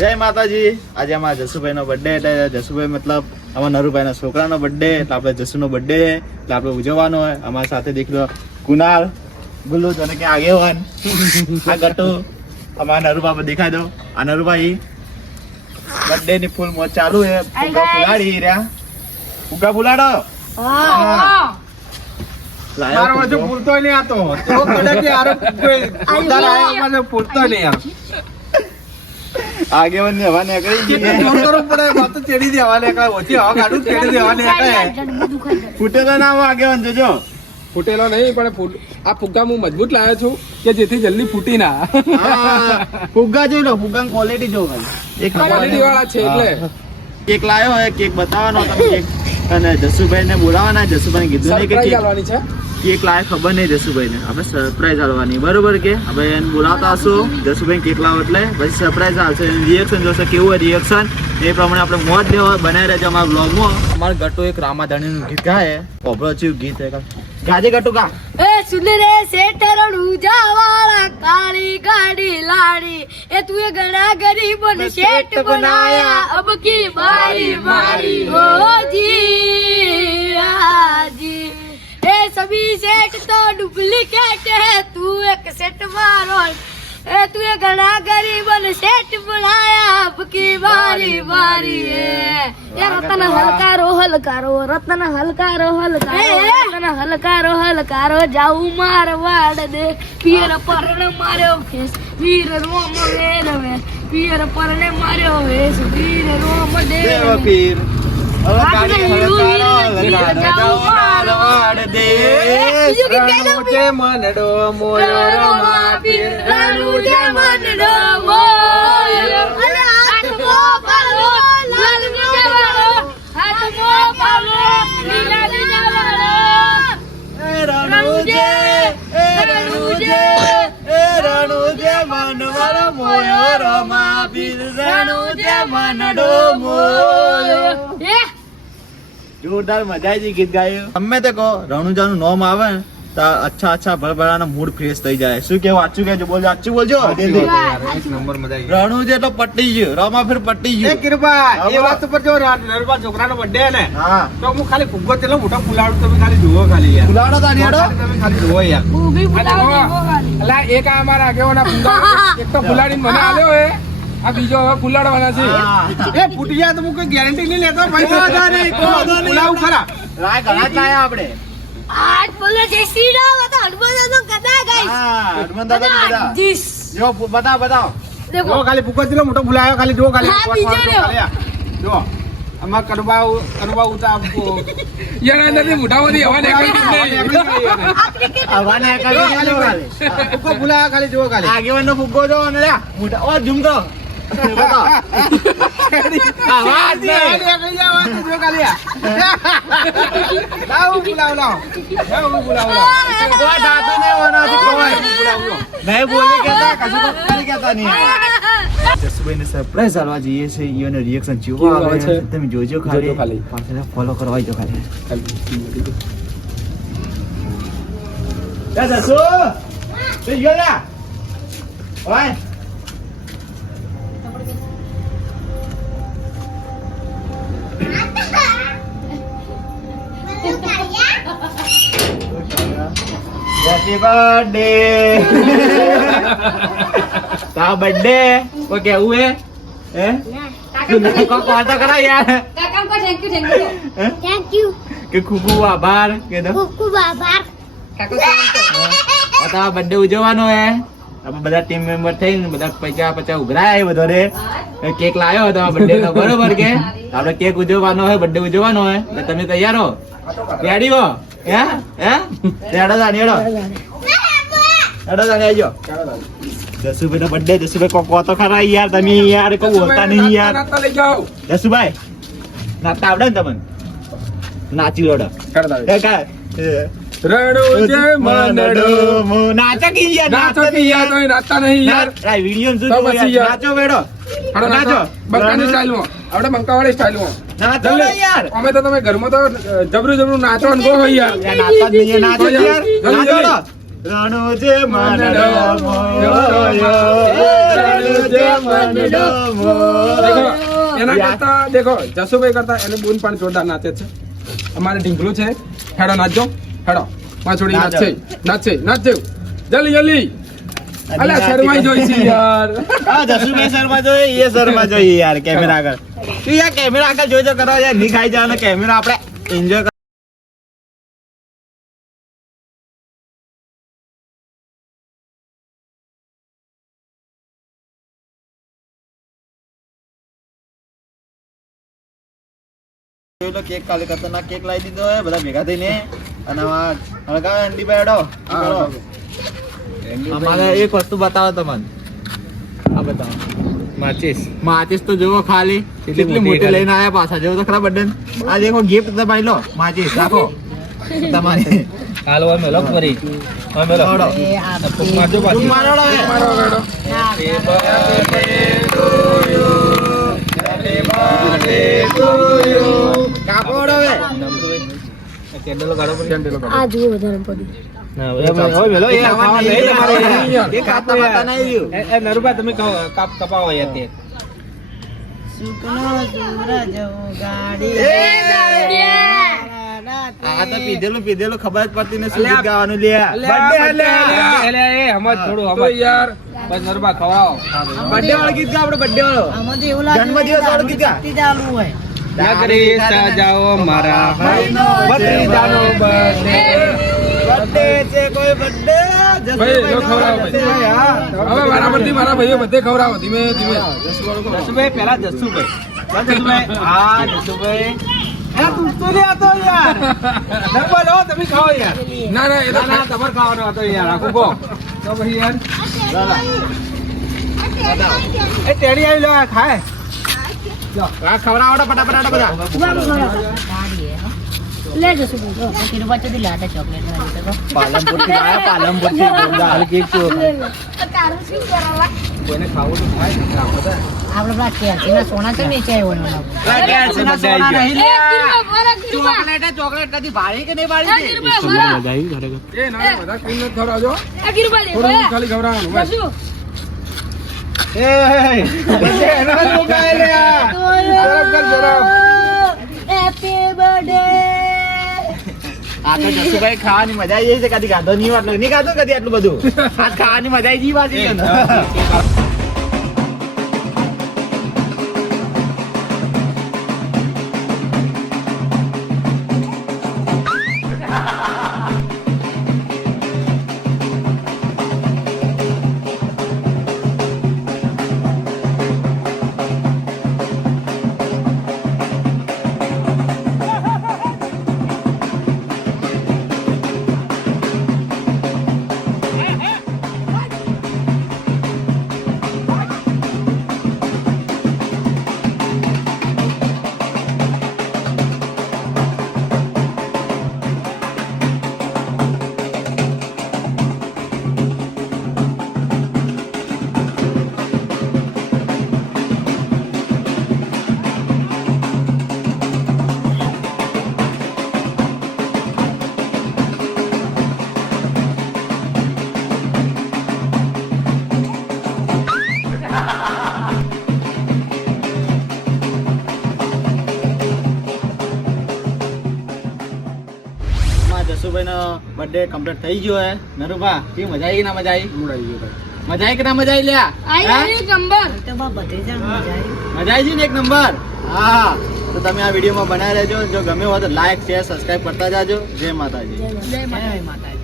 જય માતાજી. આજે અમારા જસુભાઈ નો બર્થડે એટલે જસુભાઈ મતલબ અમારા નરુભાઈ ના છોકરાનો બર્થડે એટલે આપણે જસુ નો બર્થડે એટલે આપણે ઉજવવાનો હોય. અમારી સાથે દીકરો કુનાલ ગુલ્લુ તને કે આગેવાન આ ગટુ અમારા નરુભાઈ દેખાઈ દો. આ નરુભાઈ બર્થડે ની ફૂલ મોજ ચાલુ છે. ફુગ્ગા ફુલાડી રહ્યા. ફુગ્ગા ફુલાડો. મારો વચ્ચે પૂરતો નહીં આતો તો કડક યાર કોઈ ઉધાર આયા મને પૂરતો નહીં યાર આગેવાન ને હવા નીકળી ગઈ. ફોન કરવું પડે વાત તો ચેડી દેવા નીકળે ઓછી હવા કાઢું ચેડી દેવા નીકળે ફૂટેલો ના આવો આગેવાન જોજો. ફૂટેલો નહીં પણ આ ફુગ્ગા હું મજબૂત લાવ્યો છું કે જેથી જલ્દી ફૂટી ના. ફુગ્ગા જોઈ લો. ફુગ્ગા ક્વોલિટી જો એક ક્વોલિટી વાળા છે એટલે કેક લાયો હોય. કેક બતાવવાનો તમે કેક અને જસુભાઈ ને બોલાવવાના. જસુભાઈ કીધું નહીં કે સરપ્રાઈઝ કેક આલવાની છે. કેક લાવે ખબર નહીં જસુભાઈ ને આપણે સરપ્રાઈઝ આલવાની બરોબર કે હવે એને બોલાવતા હશું. જસુભાઈ કેક લાવો એટલે પછી સરપ્રાઈઝ આવશે. રિએક્શન જોશે કેવું હોય રિએક્શન એ પ્રમાણે આપણે મોજ લેવા બનાવી રહેજો અમારા બ્લોગમાં. અમારે ગટુ એક રામાધણી નું ગીત ગાય. ઓભળો ચીવ ગીત ગાજે ગટુ ગા. એ સુન રે શેઠરણ ઉજાવાળા કાળી ગાડી લાડી એ તું એ ઘણા ગરીબ ને શેઠ બનાયા અબ કી બારી મારી ઓ જી આજી એ સભી શેઠ તો ડુપ્લિકેટ હે તું એક શેઠ મારો એ તું એ ઘણા ગરીબ ને શેઠ બનાયા અબ કી બારી મારી એ રતન હલકારો હલકારો રતન હલકારો હલકારો રતન હલકારો હલકારો જાઉં મારવાડ દે પિયર પરણે માર્યો ફેસ વીર રોમ વેરવે પિયર પરણે માર્યો વેસ વીર રોમ દે પીર હવે ગાડી હળકારો હળકારો મારવાડ દે રણુજે મનડો મોયો રમા પીર રણુજે મનડો મોયો અરે આઠમો પાલો લાલ વાળો આઠમો પાલો લીલા લીલા વાળો રણુજે રણુજે રણુજે મનવારો મોયો રમા પીર રણુજે મનડો મોયો. જોરદાર મજા આવી ગીત ગાયું. ગમે તે કહો રણુજાનું નામ આવે ને તો અચ્છા ભરભરાનો મૂડ ફ્રેશ થઈ જાય. શું કેવું આચું કેજો બોલજો આચું બોલજો. એક નંબર મજા આવી રણુજે તો પટી ગયું રમા ફિર પટી એ ગયું. કિરપા એ વાત ઉપર જો નરવા છોકરાનો બર્થડે ને હા તો હું ખાલી ફુગ્ગો ચલો મોટો ફુલાડું તમે ખાલી જુઓ ખાલી યાર ફુલાડો તારી હેડો. તમે ખાલી જુઓ યાર ઊભી બોલાવો બોલાવી અલા એક આ અમારા આગેવાના ફુગ્ગા એક તો ફુલાડીને મને આલ્યો હે આ બીજો હવે ફુલાડવાના છે એ ફૂટી જાય તો હું કોઈ ગેરંટી નહીં લેતો ભાઈ ફુલાવું ખરા રાય ઘણા જ લાયા આપણે. આજ બોલો જય શ્રી રામ હતા હનુમાન નો કદા ગાઈસ હા હનુમાન દાદા બધા જીસ જો બતાવ જો દેખો ખાલી ફુગ્ગો ચલો મોટો ફુલાયો ખાલી જુઓ ખાલી હા, બીજો લ્યો. જો અમાર કડવા ઉતા યાર અંદરથી મોઢામાંથી હવા નીકળી હવાને એકાદી ફુગ્ગો ફુલાયો ખાલી જુઓ ખાલી આગેવાન નો ફુગ્ગો જો અને લ્યા મોટા ઓ ઝૂમ કરો બતાવ. આવાજ નહીં. જો ખાલી લાવ ફુલાવ કોઈ દાદુ નહીં હોવાનો છે કોઈ. નહીં બોલી કેતા કશું તો કરી કેતા નહીં. જસુભાઈને સરપ્રાઈઝ આલવા જઈએ છે. ઈઓને રિએક્શન જોવા આવે છે. તમે જોજો ખાલી પાછળ ફોલો કરવા આવજો ખાલી. જસુ તે યોલા ઓય હેપી બર્થડે. તા બર્થડે કોઈ કેવું હે કોઈ કોલ તો કરા યાર. કાકા કો થેન્ક યુ હે? થેન્ક યુ કે ખૂબ ખૂબ આભાર કે દો. ખૂબ ખૂબ આભાર આ બર્થડે ઉજવવાનો હે. આપણે બધા ટીમ મેમ્બર થઈને બધા પૈસા ઉઘરાય બધો રે કેક લાયો હતો બર્થડે નો બરોબર કે આપણે કેક ઉજવવાનો હોય બર્થડે ઉજવવાનો હોય એટલે તમે તૈયાર હો રેડી હો હે રેડો જાણી હેડો આવજો. જસુભાઈ નો બર્થડે. જસુભાઈ કોકો તો ખરા યાર તમે યાર કોઈ બોલતા નહીં યાર. લઈ જાઓ જસુભાઈ નાચતા આવડે ને તમને નાચી લોડો રણુજે મનડો નાચા કી યાર નાચો કી યાર તો નાચતા નહીં યાર આ વિડિયો તો પછી યાર. નાચો બેડો નાચો બંકાની સ્ટાઈલમાં આપણે બંકાવાળી સ્ટાઈલમાં નાચો ને યાર. અમે તો તમે ઘરમાં તો જબરું નાચો ને ગો હોય યાર યાર નાચતા જ નહીં નાચો જ યાર. જલ્દી, નાચો જલ્દી. તો. રણુજે મનડો મોયો રણુજે મનડો દેખો, મોર્યો. એના કરતા દેખો જસુભાઈ કરતા એને બોન પણ જોરદાર નાચે છે. અમારે ઢીંગલું છે. હેડો નાચજો, હેડો માછોડી નાચે નાચે જલ્દી જલ્દી. અલા શરમાઈ જોઈ છે યાર. હા, જસુભાઈ શર્મા જોઈએ, એ શર્મા જોઈએ યાર કેમેરા આગળ. તું યાર કેમેરા આગળ જોઈ તો કરો યાર, નહીં ખાઈ જવાનો કેમેરા આપણે એન્જોય. કેક કાલે ખતરનાક કેક લાવી દીધો હે બધા ભેગા થઈને. અને હળગાવે અંડીભાઈ હેડો. અમારે એક વસ્તુ બતાવો તમને. આ બતાવો માચીસ તો જુઓ ખાલી કેટલી મોટી લઈને આયા પાછા. જેવો તો ખરા બર્થડે. આ દેખો ગિફ્ટ તમારી લો. માચીસ રાખો તમારી. હાલો હવે મેલો ફરી હવે મેલો હેડો. મારજો પાછી. તું મારો હવે. મારો હેડો. કાપો હેડો હવે. કેન્ડલ કાઢો પછી કેન્ડલ કાઢો. આ જુઓ વધારે પડી. હવે મેલો એ ખાવા નહીં તમારે એ ખાતા ખાતા નહીં રહ્યું. એ નરુબા તમે કપાવો યાર તે આ તો પીધેલું ખબર જ પડતી ને શું ગીત ગાવાનું લે. એટલે એ હમજ થોડું તો હમજ યાર બસ નરુબા ખવડાવો બર્થડે વાળું ગીત ગા. આપણે બર્થડે વાળો જન્મદિવસ વાળું ગીત ગા. નગરી સજાઓ મારા ભાઈનો ભત્રીજાનો birthday. બર્થડે છે કોઈ બર્થડે. ભાઈ લો ખવડાવો ભાઈ. હવે બરાબરથી મારા ભાઈઓ બધે ખવડાવો ધીમે ધીમે. જસુભાઈ પહેલા જસુભાઈ હા જસુભાઈ નરુબા લો તમે ખાઓ યાર ના ના એ તો ના તમારે ખાવાનો હતો યાર આખું કહો તો પછી યાર એ તેડી આવી લો ખાય આ ખવડાવડો ફટાફટ બધા. લે જશો બોલો. પાલનપુર થી આયા. પાલનપુર થી જોરદાર કેક તો. તારું શું કરાવવા? કોઈને ખાવું તો ખાય ને રાખો તો. આપણે પેલા કેલ્સીના સોના છે નીચે આવ્યો એનો. ચોકલેટ નથી ભાળી કે નહીં ભાળી? એ ના બધા ક્રીમ જ ખવડાવજો. આ ગીરબા લે. થોડું ખાલી ખવડાવવાનું બસ. જશો. Happy birthday. આ તો જસુભાઈ ખાવાની મજા આવી જાય છે. કદી ખાધો નહીં આટલું નહીં ખાધો કદી આટલું બધું. આજ ખાવાની મજા આવી ગઈ પાછી છે ને. જસુભાઈનો બર્થડે કમ્પ્લીટ થઈ ગયો હે. નરુભા કેવી મજા આવી કે ના મજા આવી? મૂડ આવી ગયો ભાઈ. મજા આવી કે ના મજા આવી લ્યા? I number. તો બા ભત્રીજા મજા આવી. મજા આવી છે ને એક નંબર. હા તો તમે આ વિડીયોમાં બનાવી રહેજો. જો ગમે હોય તો લાઈક શેર સબસ્ક્રાઇબ કરતા જાજો. જય માતાજી. જય માતા. જય માતાજી.